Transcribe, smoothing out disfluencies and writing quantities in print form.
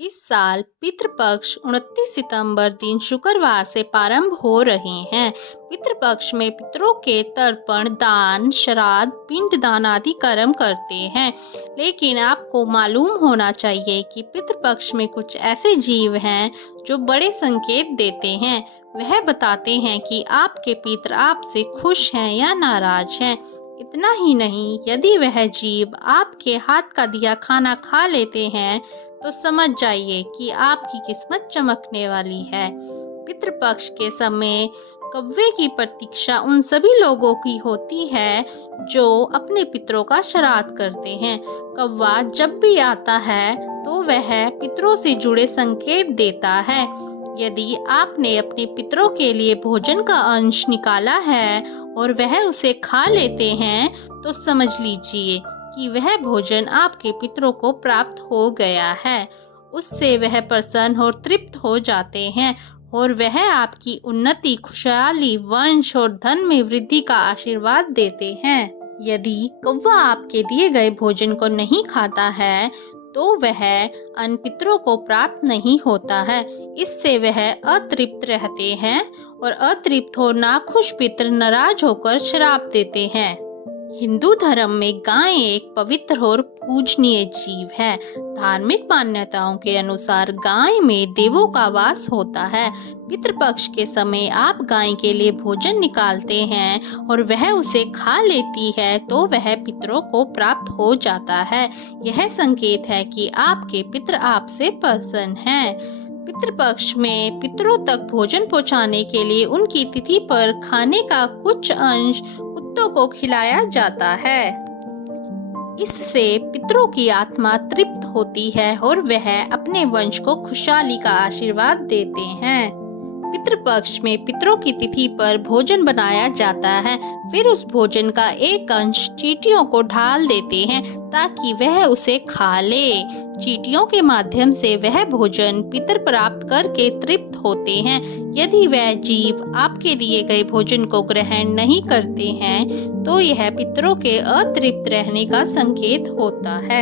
इस साल पितृपक्ष 29 सितंबर दिन शुक्रवार से प्रारंभ हो रहे हैं। पितृपक्ष में पितरों के तर्पण, दान, श्राद्ध, पिंडदान आदि कर्म करते हैं। लेकिन आपको मालूम होना चाहिए कि पितृपक्ष में कुछ ऐसे जीव हैं जो बड़े संकेत देते हैं। वह बताते हैं कि आपके पितर आपसे खुश हैं या नाराज हैं। इतना ही नहीं, यदि वह जीव आपके हाथ का दिया खाना खा लेते हैं तो समझ जाइए कि आपकी किस्मत चमकने वाली है। पितृपक्ष के समय कौवे की प्रतीक्षा उन सभी लोगों की होती है जो अपने पितरों का श्राद्ध करते हैं। कौवा जब भी आता है तो वह पितरों से जुड़े संकेत देता है। यदि आपने अपने पितरों के लिए भोजन का अंश निकाला है और वह उसे खा लेते हैं तो समझ लीजिए कि वह भोजन आपके पितरों को प्राप्त हो गया है। उससे वह प्रसन्न और तृप्त हो जाते हैं और वह आपकी उन्नति, खुशहाली, वंश और धन में वृद्धि का आशीर्वाद देते हैं। यदि कौवा आपके दिए गए भोजन को नहीं खाता है तो वह अन्य पितरों को प्राप्त नहीं होता है। इससे वह अतृप्त रहते हैं और अतृप्त और नाखुश पितर नाराज होकर श्राप देते हैं। हिंदू धर्म में गाय एक पवित्र और पूजनीय जीव है। धार्मिक मान्यताओं के अनुसार गाय में देवों का वास होता है। पितृपक्ष के समय आप गाय के लिए भोजन निकालते हैं और वह उसे खा लेती है तो वह पितरों को प्राप्त हो जाता है। यह संकेत है कि आपके पितर आपसे प्रसन्न हैं। पितृपक्ष में पितरों तक भोजन पहुंचाने के लिए उनकी तिथि पर खाने का कुछ अंश कुत्तों को खिलाया जाता है। इससे पितरों की आत्मा तृप्त होती है और वह अपने वंश को खुशहाली का आशीर्वाद देते हैं। पितृपक्ष में पितरों की तिथि पर भोजन बनाया जाता है। फिर उस भोजन का एक अंश चींटियों को ढाल देते हैं ताकि वह उसे खा ले। चींटियों के माध्यम से वह भोजन पितर प्राप्त करके तृप्त होते हैं। यदि वह जीव आपके दिए गए भोजन को ग्रहण नहीं करते हैं तो यह पितरों के अतृप्त रहने का संकेत होता है।